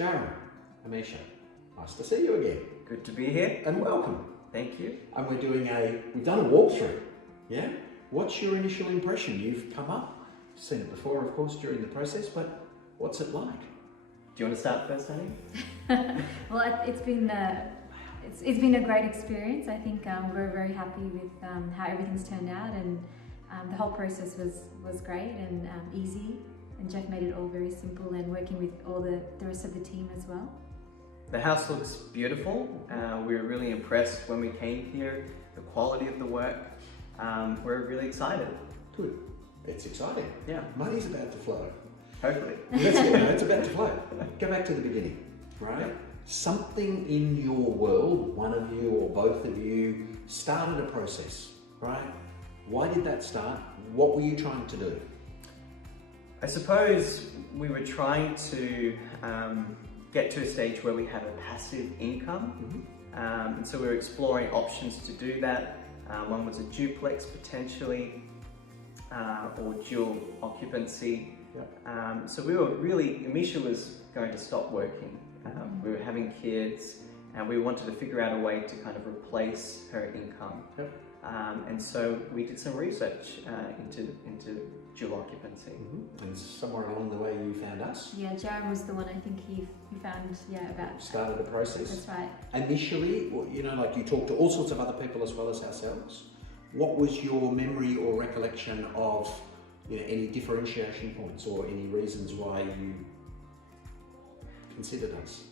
Jarem, Amisha, nice to see you again. Good to be here. And welcome. Thank you. And we've done a walkthrough, yeah? What's your initial impression? You've come up, seen it before, of course, during the process, but what's it like? Do you want to start first, honey? Well, it's been a great experience. I think we're very happy with how everything's turned out, and the whole process was great and easy. And Jeff made it all very simple, and working with all the rest of the team as well. The house looks beautiful. We were really impressed when we came here. The quality of the work. We're really excited. Good. It's exciting. Yeah. Money's about to flow. Hopefully. It's about to flow. Go back to the beginning, right? Yep. Something in your world, one of you or both of you, started a process, right? Why did that start? What were you trying to do? I suppose we were trying to get to a stage where we have a passive income. And so we were exploring options to do that. One was a duplex potentially, or dual occupancy. Yep. So we were really, Amisha was going to stop working. We were having kids, and we wanted to figure out a way to kind of replace her income. Yep. And so we did some research into dual occupancy. And somewhere along the way you found us. Yeah, Jarem was the one I think he found about. Started the process. That's right. Initially, you know, like you talked to all sorts of other people as well as ourselves. What was your memory or recollection of, you know, any differentiation points or any reasons why you considered us?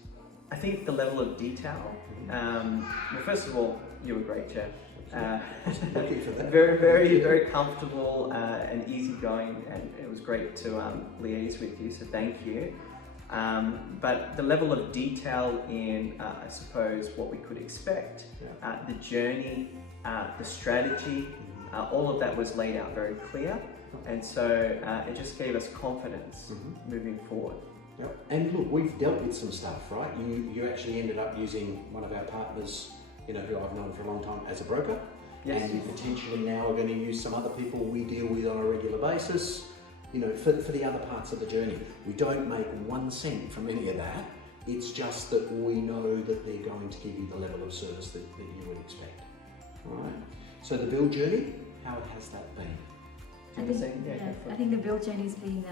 I think the level of detail. Well, first of all, you were great, Jeff. Thank you for that. Very comfortable and easygoing, and it was great to liaise with you, so thank you. But the level of detail in, I suppose, what we could expect, the journey, the strategy, all of that was laid out very clear, and so it just gave us confidence moving forward. Yep. And look, we've dealt with some stuff, right? You actually ended up using one of our partners, you know, who I've known for a long time, as a broker. Yes. And you potentially now are going to use some other people we deal with on a regular basis, you know, for the other parts of the journey. We don't make 1 cent from any of that. It's just that we know that they're going to give you the level of service that you would expect. All right. So the build journey, how has that been? I think the build journey's been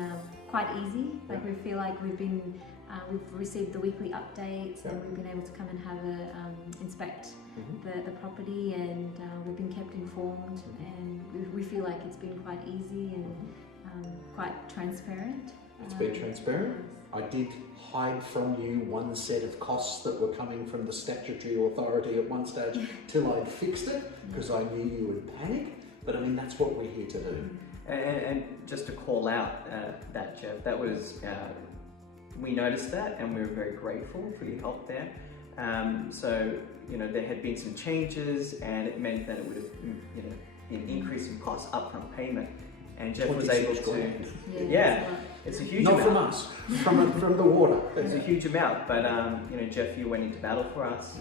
quite easy. Like we feel like we've received the weekly updates, and we've been able to come and have a inspect the property, and we've been kept informed, and we feel like it's been quite easy and quite transparent. It's been transparent. I did hide from you one set of costs that were coming from the statutory authority at one stage till I'd fixed it, because I knew you would panic. But I mean, that's what we're here to do. And just to call out that, Jeff, that was, we noticed that, and we were very grateful for your help there. So, you know, there had been some changes, and it meant that it would have, you know, an increase in cost, upfront payment. And Jeff was able to, it's a huge amount. Not from us, from the water. It's a huge amount, but you know, Jeff, you went into battle for us,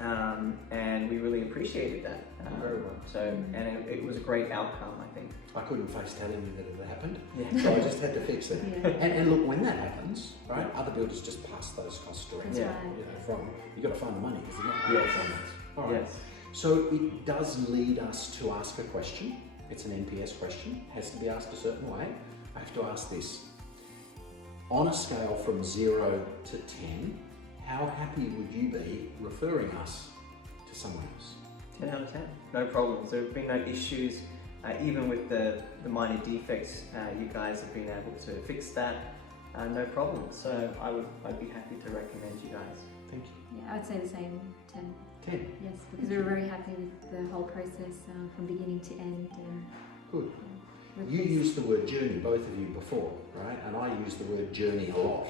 and we really appreciated that. Very well. So, and it was a great outcome, I think. I couldn't face telling you that it had happened, Yeah. so I just had to fix it. Yeah. And look, when that happens, right, other builders just pass those costs directly. That's right. You know, you got to find the money because they're not Yes. finance. All right. Yes. So it does lead us to ask a question. It's an NPS question, has to be asked a certain way. I have to ask this. On a scale from 0 to 10, how happy would you be referring us to someone else? 10 out of 10, no problems. There have been no issues, even with the minor defects. You guys have been able to fix that, no problem. So I'd be happy to recommend you guys. Thank you. Yeah, I would say the same, 10. 10. Yes, because we were very happy with the whole process from beginning to end. And Good. we're You pleased. used the word journey, both of you, before, right? And I use the word journey a lot.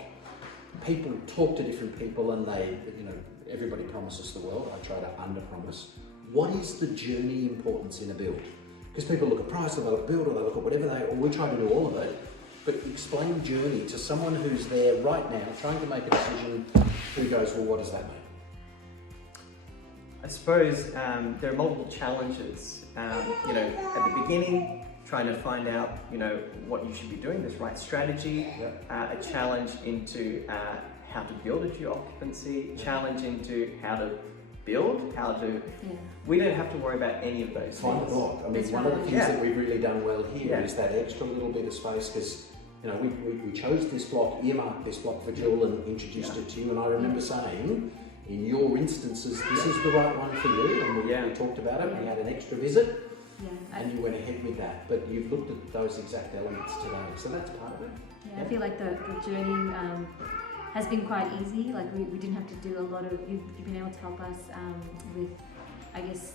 People talk to different people, and they, you know, everybody promises the world. I try to under-promise. What is the journey importance in a build? Because people look at price, or they look at build, or they look at whatever or we try to do all of it. But explain journey to someone who's there right now, trying to make a decision, who goes, well, what does that mean? I suppose there are multiple challenges. You know, at the beginning, trying to find out, you know, what you should be doing, this right strategy. A challenge into how to build a dual occupancy, challenge into how to build, we don't have to worry about any of those Find a things. block. I mean, one of the things that we've really done well here is that extra little bit of space, because we chose this block, earmarked this block for dual and introduced it to you, and I remember saying, in your instances, this is the right one for you, and we talked about it, we had an extra visit, and you went ahead with that, but you've looked at those exact elements today, so that's part of it. I feel like the journey has been quite easy. Like we didn't have to do a lot of. You've been able to help us with, I guess,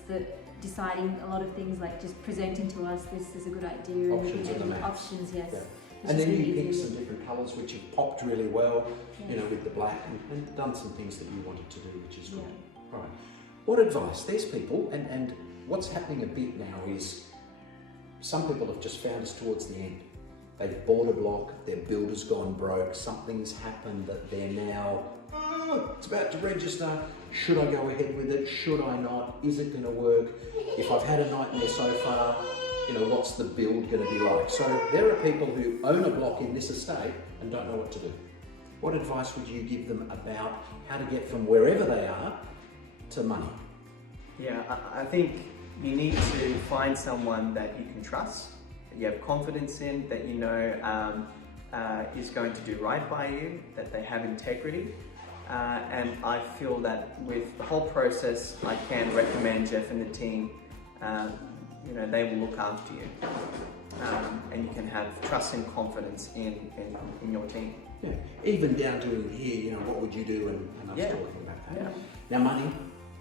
deciding a lot of things, like just presenting to us this is a good idea. Options and the maps. Options, yes. Yeah. And then you picked some different colours which have popped really well, with the black, and done some things that you wanted to do, which is good. All right. What advice? There's people, and what's happening a bit now is some people have just found us towards the end. They've bought a block, their builder's gone broke, something's happened that they're now, it's about to register. Should I go ahead with it? Should I not? Is it going to work? If I've had a nightmare so far, what's the build going to be like? So there are people who own a block in this estate and don't know what to do. What advice would you give them about how to get from wherever they are to money? Yeah, I think you need to find someone that you can trust, that you have confidence in, that is going to do right by you, that they have integrity. And I feel that with the whole process, I can recommend Jeff and the team. They will look after you, and you can have trust and confidence in your team. Yeah, even down to in here, what would you do? And I was talking about that. Now, money,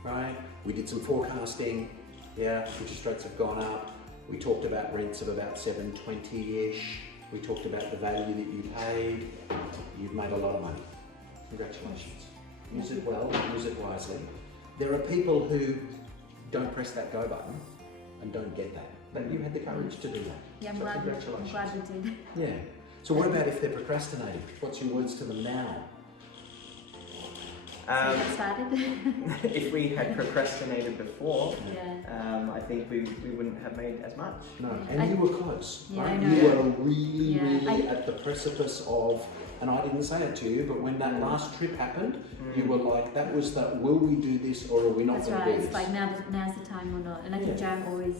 right? We did some forecasting. Interest rates have gone up. We talked about rents of about $720-ish. We talked about the value that you paid. You've made a lot of money. Congratulations. Use it well, use it wisely. There are people who don't press that go button and don't get that. But you had the courage to do that. Yeah, I'm glad we did. Yeah. So what about if they're procrastinating? What's your words to them now? Started. If we had procrastinated before, I think we wouldn't have made as much. No, and you were close. Yeah, right? I know. You were really at the precipice of, and I didn't say it to you, but when that last trip happened, you were like, that was that, will we do this or are we not going to do this? It's like now's the time or not. And I think Jarem always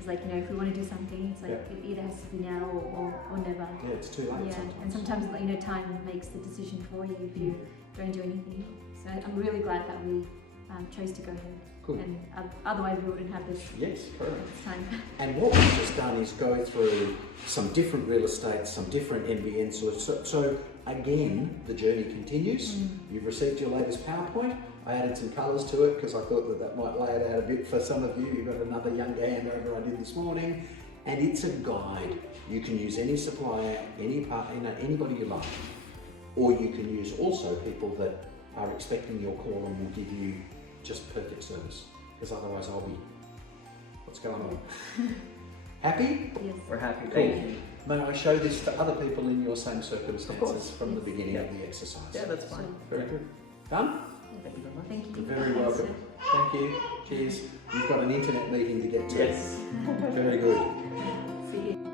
is like, if we want to do something, it's like it either has to be now or never. Yeah, it's too late sometimes. And sometimes time makes the decision for you if you don't do anything. So I'm really glad that we chose to go ahead. Good. And otherwise we wouldn't have this. Yes, correct. Time. And what we've just done is go through some different real estate, some different NBN. So again, the journey continues. You've received your latest PowerPoint. I added some colours to it because I thought that might lay it out a bit for some of you. You've got another young handover I did this morning. And it's a guide. You can use any supplier, any partner, anybody you like. Or you can use also people that are expecting your call and will give you just perfect service. Because otherwise I'll be, what's going on? Happy? Yes. We're happy. Cool. Thank you. May I show this to other people in your same circumstances from the beginning of the exercise? Yeah, that's fine. Very good. Done? Thank you very much. Thank you. You're very welcome. Thank you. Cheers. You've got an internet meeting to get to. Yes. Very good. See you.